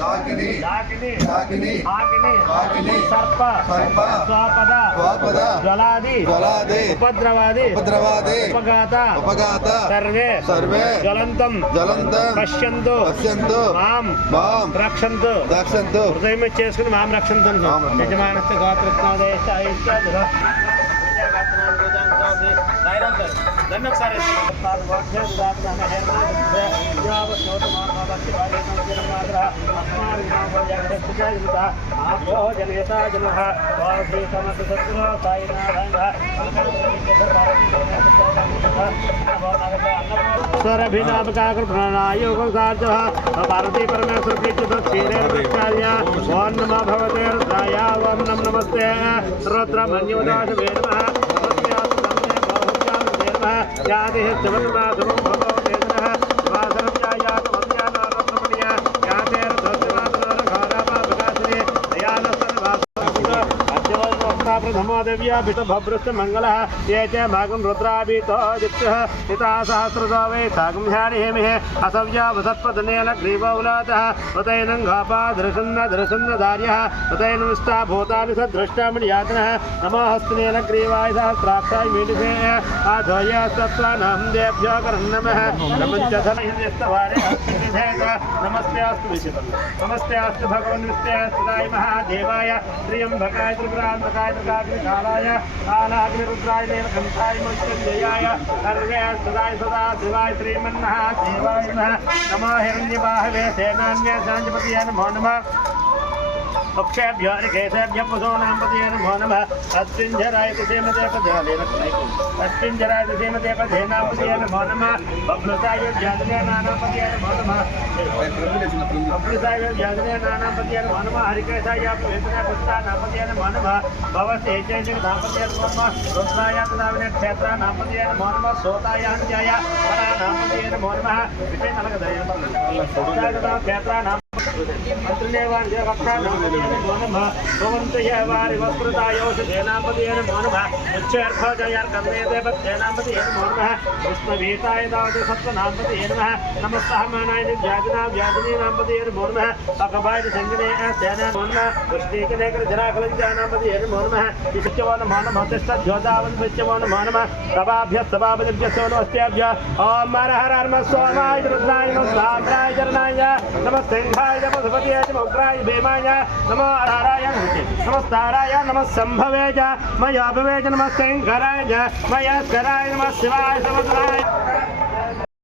दाकिनी दाकिनी दाकिनी आकिनी आकिनी सर्प सर्प स्वापद स्वापद ज्वलादि ज्वलादि उपद्रवादि उपद्रवादि उपघात उपघात सर्वे सर्वे ज्वलन्तं पश्यन्तु मां रक्षन्तु हृदयं చేసుకుని మాం రక్షంతు యజమానస్య గోత్రస్నాదేశ ఐశ్వర్య ధన్యవాదాలు సార్ स्वरभिनापकाकृणायोग पार्वती परमेश्वर क्षीरेर्चार्य ओं नमो भगवते रुद्राय ओं नमस्ते रुद्रमन्योदास वे नमः जाति चवन्माधुरं भगवो वेदनः वासनं जायातमज्ञानारत्नमणिया याते रथोत्तमातुरघोरापापकाशिने दयानस्तनवासः प्रथमो देव्याभिषभभृश्च मङ्गलः ये च मागं रुद्राभितो दिक्षः हिता सहस्रतो वै सागं ह्यारिहेमिहे असव्यावसत्पदनेन ग्रीवौलातः उतैनं घापा धृषन्नधार्यः उतैनं स्था भूतानि सदृष्टामणियातनः नमो हस्तिनेन ग्रीवाय सहस्राक्षाय मीलिषे आधोय सत्त्वानां देभ्यो करन्नमः नमश्चधनहिन्दस्तवारे नमस्ते अस्तु विशिवं नमस्ते अस्तु भगवन् विष्णुदाय महादेवाय त्र्यम्बकाय त्रिपुरान्तकाय त्रिकाग्निकालाय कालाग्निरुद्राय नीलकण्ठाय मृत्युञ्जयाय सर्वे सदाय सदा शिवाय श्रीमन्महादेवाय नमः हिरण्यबाहवे सेनान्य साञ्जपतये नमो नमः अक्षयभ्यो केशभ्य पुसोनां पतये नमो नमः अस्मिञ्जराय कुसेमते पदेन अस्मिञ्जराय कुसेमते पदेनां पतये नमो नमः बभ्लताय ज्ञातने नानां पतये नमो नमः बभ्लताय ज्ञातने नानां पतये नमो नमः हरिकेशाय वेदना पुष्टानां पतये नमो नमः भवसेचय जगदापतये नमो नमः रुद्राय तदाविने क्षेत्राणां पतये नमो नमः सोताय हन्याय वराणां पतये नमो नमः विषयनलकदय नमः क्षेत्राणां मंत्रिनेवान जगत्तानां पतये नमो नमः भवन्तः वारि वस्त्रदायोषधेनां पतये नमो नमः उच्चैर्भोजयार् कन्वे देवतेनां पतये नमो नमः विष्णुभीताय दावते सप्तनां पतये नमः नमस्तहमानाय व्याधिनीनां पतये नमो नमः अकबाय संगने सेना नमो नमः पुष्टिकनेकजराकलञ्जानां पतये नमो नमः विश्वो नमो नमः तिष्ठद्योदावन् विश्वो नमो नमः सभाभ्यः सभापतिभ्यः नमस्तेभ्यः ॐ हर हर नमः सोमाय रुद्राय नमः साम्राय जरणाय नमः सिंहाय नमः सुपतिये नमः उग्राय भीमाय नमः ताराय नमः ताराय नमः संभवे च मया भवे च नमः शंकराय च मया कराय नमः शिवाय समुद्राय